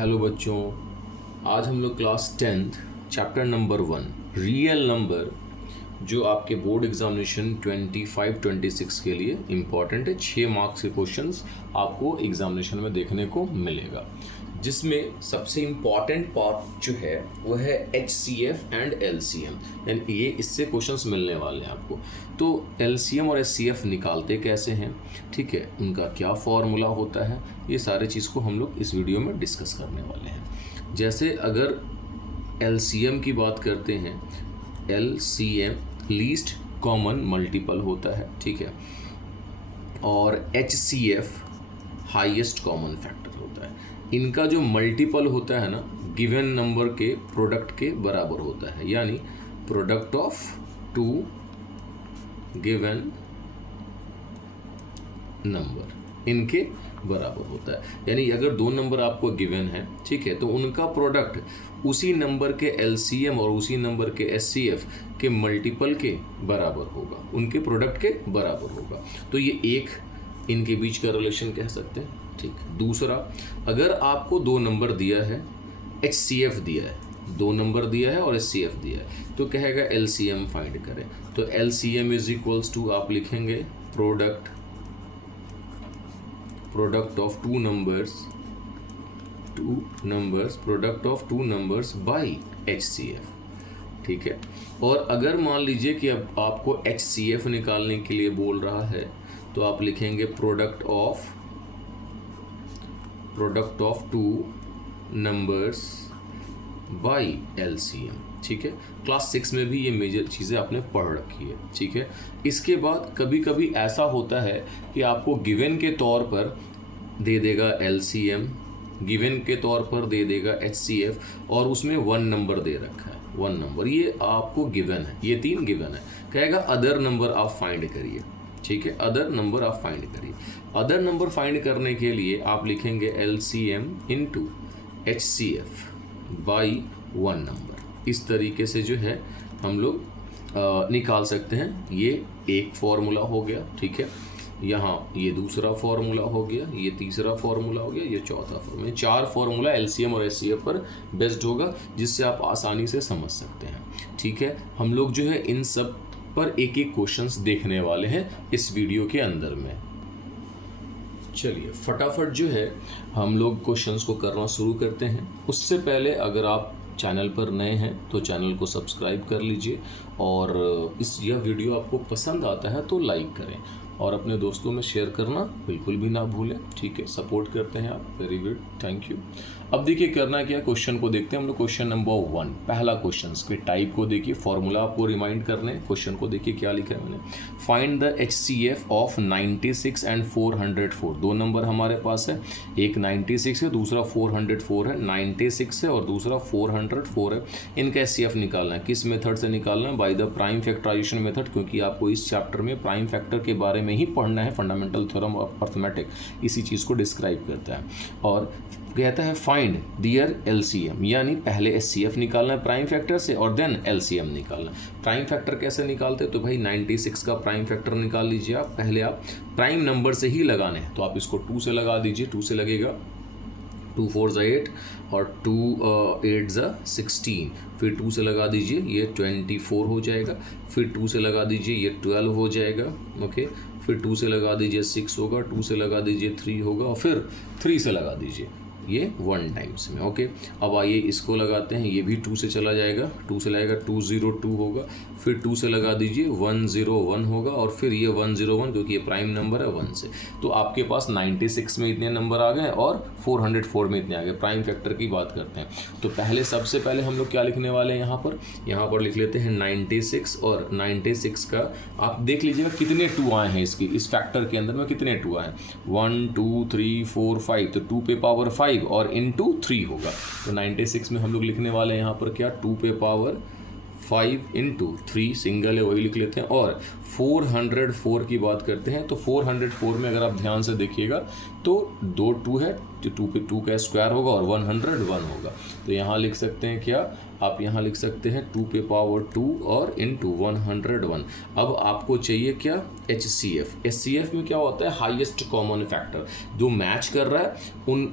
Hello बच्चों, आज हम लोग class 10th chapter number 1 real number जो आपके बोर्ड एग्जामिनेशन 25-26 के लिए इम्पॉर्टेंट है। 6 मार्क्स के क्वेश्चंस आपको एग्जामिनेशन में देखने को मिलेगा, जिसमें सबसे इम्पॉर्टेंट पार्ट जो है वो है HCF एंड LCM, यानी ये इससे क्वेश्चंस मिलने वाले हैं आपको। तो LCM और HCF निकालते कैसे हैं, ठीक है, उनका क्या फॉर्मूला होता है, ये सारे चीज़ को हम लोग इस वीडियो में डिस्कस करने वाले हैं। जैसे अगर LCM की बात करते हैं, LCM लीस्ट कॉमन मल्टीपल होता है, ठीक है, और HCF हाईएस्ट कॉमन फैक्टर होता है। इनका जो मल्टीपल होता है ना, गिवन नंबर के प्रोडक्ट के बराबर होता है, यानी product of two given number इनके बराबर होता है। यानी अगर दो नंबर आपको गिवन है, ठीक है, तो उनका प्रोडक्ट उसी नंबर के LCM और उसी नंबर के HCF के मल्टीपल के बराबर होगा, उनके प्रोडक्ट के बराबर होगा। तो ये एक इनके बीच का रिलेशन कह सकते हैं, ठीक। दूसरा, अगर आपको दो नंबर दिया है, HCF दिया है, दो नंबर दिया है और HCF दिया है, तो कहेगा LCM फाइंड करें। तो LCM इज इक्वल्स टू आप लिखेंगे product of two numbers product of two numbers by HCF, ठीक है। और अगर मान लीजिए कि अब आपको HCF निकालने के लिए बोल रहा है, तो आप लिखेंगे product of two numbers by LCM, ठीक है। क्लास 6 में भी ये मेजर चीज़ें आपने पढ़ रखी है, ठीक है। इसके बाद कभी कभी ऐसा होता है कि आपको गिवन के तौर पर दे देगा LCM, गिवन के तौर पर दे देगा HCF और उसमें 1 नंबर दे रखा है, 1 नंबर, ये आपको गिवन है, ये 3 गिवन है। कहेगा अदर नंबर आप फाइंड करिए, ठीक है, अदर नंबर आप फाइंड करिए। अदर नंबर फाइंड करने के लिए आप लिखेंगे LCM into HCF by 1 number. इस तरीके से जो है हम लोग निकाल सकते हैं। ये एक फॉर्मूला हो गया, ठीक है, यहाँ ये दूसरा फॉर्मूला हो गया, ये तीसरा फॉर्मूला हो गया, ये चौथा फॉर्मूला। 4 फॉर्मूला LCM और HCF पर बेस्ड होगा, जिससे आप आसानी से समझ सकते हैं, ठीक है। हम लोग जो है इन सब पर एक एक क्वेश्चंस देखने वाले हैं इस वीडियो के अंदर में। चलिए फटाफट जो है हम लोग क्वेश्चंस को करना शुरू करते हैं। उससे पहले अगर आप चैनल पर नए हैं तो चैनल को सब्सक्राइब कर लीजिए, और यह वीडियो आपको पसंद आता है तो लाइक करें और अपने दोस्तों में शेयर करना बिल्कुल भी ना भूलें, ठीक है। सपोर्ट करते हैं आप, वेरी गुड, थैंक यू। अब देखिए करना क्या, क्वेश्चन को देखते हैं हम लोग। क्वेश्चन नंबर 1, पहला क्वेश्चन के टाइप को देखिए, फॉर्मूला आपको रिमाइंड करने। क्वेश्चन को देखिए क्या लिखा है मैंने, find the HCF of 96 and 404। दो नंबर हमारे पास है, एक 96 है, दूसरा 404 है। 96 है और दूसरा 404 है। इनका HCF निकालना है, किस मेथड से निकालना है? By the prime factorisation method, क्योंकि आपको इस चैप्टर में प्राइम फैक्टर के बारे में ही पढ़ना है। फंडामेंटल थ्योरम ऑफ अर्थमेटिक इसी चीज़ को डिस्क्राइब करता है, और कहता है फाइंड दियर LCM, यानी पहले HCF निकालना है प्राइम फैक्टर से और देन LCM निकालना। प्राइम फैक्टर कैसे निकालते हैं? तो भाई 96 का प्राइम फैक्टर निकाल लीजिए आप। पहले आप प्राइम नंबर से ही लगाने हैं, तो आप इसको 2 से लगा दीजिए। 2 से लगेगा 2 4 8 और 2 8 16, फिर 2 से लगा दीजिए, ये 24 हो जाएगा। फिर 2 से लगा दीजिए, ये 12 हो जाएगा, ओके। फिर 2 से लगा दीजिए 6 होगा, 2 से लगा दीजिए 3 होगा, और फिर 3 से लगा दीजिए, ये 1 टाइम्स में, ओके। अब आइए इसको लगाते हैं, ये भी 2 से चला जाएगा, 2 से लगेगा 202 होगा, फिर 2 से लगा दीजिए 101 होगा, और फिर ये 101, क्योंकि ये प्राइम नंबर है 1 से। तो आपके पास 96 में इतने नंबर आ गए और 404 में इतने आ गए। प्राइम फैक्टर की बात करते हैं, तो पहले सबसे पहले हम लोग क्या लिखने वाले हैं? यहाँ पर लिख लेते हैं 96, और 96 का आप देख लीजिएगा कितने 2 आए हैं इस फैक्टर के अंदर में, कितने 2 आए हैं? 1 2 3 4 5, तो 2 पे पावर 5 और इंटू 3 होगा। तो 96 में हम लोग लिखने वाले हैं यहाँ पर क्या, 2 पे पावर 5 इंटू 3, सिंगल है वही लिख लेते हैं, और 404 की बात करते हैं तो 404 में अगर आप ध्यान से देखिएगा तो 2 2 है, तो 2 पे 2 का स्क्वायर होगा और 101 होगा। तो यहाँ लिख सकते हैं क्या, आप यहाँ लिख सकते हैं 2 पे पावर 2 और इंटू 101। अब आपको चाहिए क्या, HCF। HCF में क्या होता है, हाईएस्ट कॉमन फैक्टर। जो मैच कर रहा है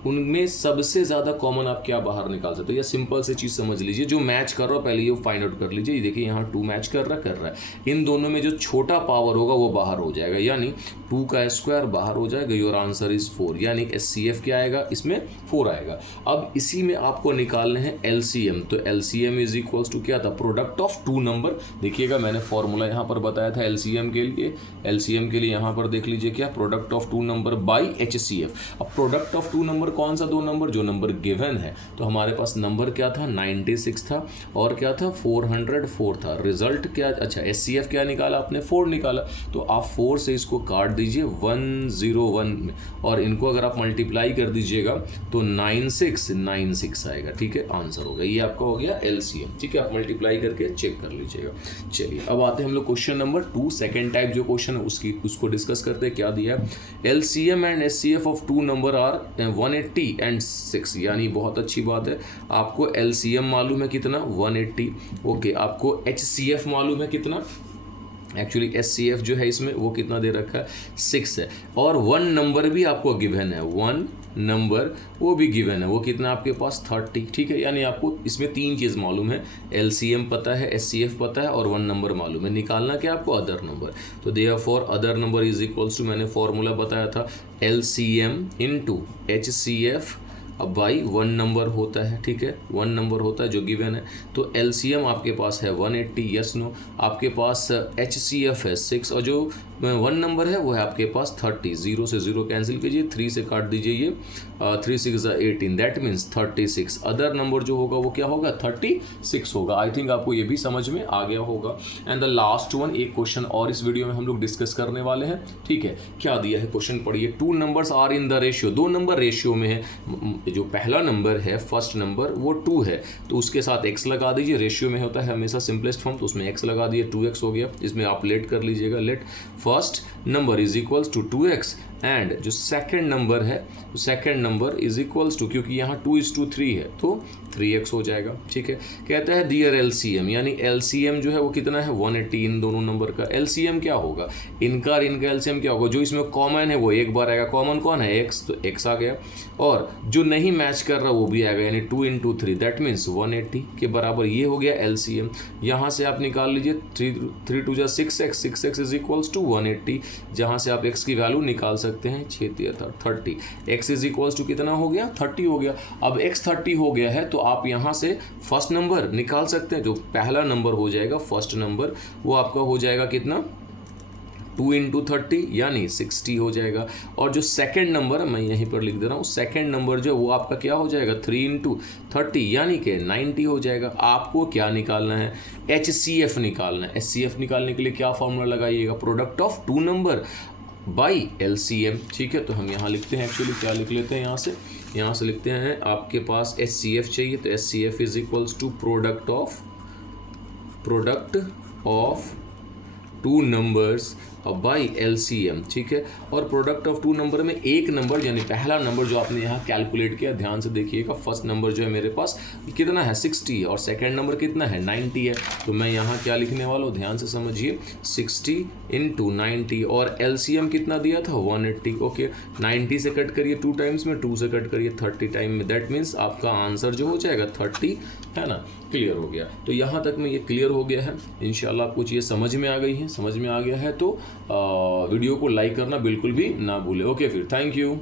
उनमें सबसे ज़्यादा कॉमन आप क्या बाहर निकाल सकते हो। या सिंपल से चीज़ समझ लीजिए, जो मैच कर रहा हो पहले ये फाइंड आउट कर लीजिए। ये देखिए यहाँ 2 मैच कर रहा है। इन दोनों में जो छोटा पावर होगा वो बाहर हो जाएगा, यानी 2 का स्क्वायर बाहर हो जाएगा। योर आंसर इज 4, यानी HCF क्या आएगा, इसमें 4 आएगा। अब इसी में आपको निकालने हैं LCM। तो LCM इज इक्वल्स टू क्या था, प्रोडक्ट ऑफ 2 नंबर। देखिएगा मैंने फॉर्मूला यहाँ पर बताया था LCM के लिए। LCM के लिए यहाँ पर देख लीजिए क्या, product of 2 number by HCF। अब प्रोडक्ट ऑफ 2 नंबर कौन सा 2 नंबर, जो नंबर गिवन है। तो हमारे पास नंबर क्या था, 96 था और क्या था, 404 था। रिजल्ट क्या, अच्छा HCF क्या निकाला आपने, 4 निकाला। तो आप 4 से इसको काट दीजिए 101 में, और इनको अगर आप मल्टीप्लाई कर दीजिएगा तो 9696 आएगा। ठीक है, आंसर हो गया। ये आपका हो गया LCM। ठीक है, आप मल्टीप्लाई करके चेक कर लीजिएगा। चलिए अब आते हैं हम लोग क्वेश्चन नंबर 2, सेकेंड टाइप जो क्वेश्चन है उसको डिस्कस करते हैं। क्या दिया है, LCM and HCF of 2 number are 180 and 6। यानी बहुत अच्छी बात है, आपको LCM मालूम है कितना, 180। ओके, आपको HCF मालूम है कितना, एक्चुअली HCF जो है इसमें वो कितना दे रखा है, 6 है। और 1 नंबर भी आपको गिवन है, 1 नंबर वो भी गिवन है, वो कितना आपके पास, 30। ठीक है, यानी आपको इसमें 3 चीज़ मालूम है, LCM पता है, HCF पता है और 1 नंबर मालूम है। निकालना क्या आपको, अदर नंबर। तो therefore other number is equals to, मैंने फॉर्मूला बताया था, LCM इंटू HCF अब भाई 1 नंबर होता है। ठीक है, 1 नंबर होता है जो गिवन है। तो LCM आपके पास है 180, यस नो। आपके पास HCF है 6 और जो 1 नंबर है वो है आपके पास 30। 0 से 0 कैंसिल कीजिए, 3 से काट दीजिए, ये 3 6 18, दैट मीन्स 36। अदर नंबर जो होगा वो क्या होगा, 36 होगा। आई थिंक आपको ये भी समझ में आ गया होगा। एंड द लास्ट वन, एक क्वेश्चन और इस वीडियो में हम लोग डिस्कस करने वाले हैं। ठीक है, क्या दिया है क्वेश्चन पढ़िए। 2 numbers are in the ratio, 2 number ratio में है। जो पहला नंबर है, फर्स्ट नंबर, वो 2 है तो उसके साथ x लगा दीजिए। रेशियो में होता है हमेशा सिंपलेस्ट फॉर्म, तो उसमें x लगा दिए, 2x हो गया। इसमें आप लेट कर लीजिएगा, let first number is equals to 2x and जो सेकंड नंबर है, second number is equals to, क्योंकि यहाँ 2:3 है तो 3x हो जाएगा। ठीक है, कहता है दियर LCM, यानी LCM जो है वो कितना है, 180। इन दोनों नंबर का LCM क्या होगा, इनका और इनका LCM क्या होगा। जो इसमें कॉमन है वो एक बार आएगा, कॉमन कौन है, x, तो x आ गया। और जो नहीं मैच कर रहा वो भी आएगा, यानी 2 × 3 दैट मीन्स 180 के बराबर। ये हो गया LCM। यहाँ से आप निकाल लीजिए 3 2 जा 6x, 6x is equals to 180। जहाँ से आप x की वैल्यू निकाल सकते हैं, 6 3 30। x इज इक्वल्स टू कितना हो गया, 30 हो गया। अब x 30 हो गया है तो आप यहाँ से फर्स्ट नंबर निकाल सकते हैं। जो पहला नंबर हो जाएगा, फर्स्ट नंबर, वो आपका हो जाएगा कितना, 2 × 30 यानी 60 हो जाएगा। और जो सेकंड नंबर है, मैं यहीं पर लिख दे रहा हूँ, सेकंड नंबर जो वो आपका क्या हो जाएगा, 3 × 30 यानी कि 90 हो जाएगा। आपको क्या निकालना है, HCF निकालना है। HCF निकालने के लिए क्या फॉर्मूला लगाइएगा, product of 2 number by LCM। ठीक है, तो हम यहाँ लिखते हैं, एक्चुअली क्या लिख लेते हैं, यहाँ से लिखते हैं, आपके पास HCF चाहिए तो HCF is equals to product of 2 numbers by LCM। ठीक है, और प्रोडक्ट ऑफ 2 नंबर में एक नंबर यानी पहला नंबर जो आपने यहाँ कैलकुलेट किया, ध्यान से देखिएगा। फर्स्ट नंबर जो है मेरे पास कितना है, 60 और सेकंड नंबर कितना है, 90 है। तो मैं यहाँ क्या लिखने वाला हूँ, ध्यान से समझिए, 60 × 90 और LCM कितना दिया था, 180। ओके, 90 से कट करिए 2 टाइम्स में, 2 से कट करिए 30 टाइम में, दैट मीन्स आपका आंसर जो हो जाएगा 30, है ना। क्लियर हो गया, तो यहाँ तक में ये क्लियर हो गया है। इंशाल्लाह आपको ये समझ में आ गई है, समझ में आ गया है तो वीडियो को लाइक करना बिल्कुल भी ना भूले। ओके, फिर थैंक यू।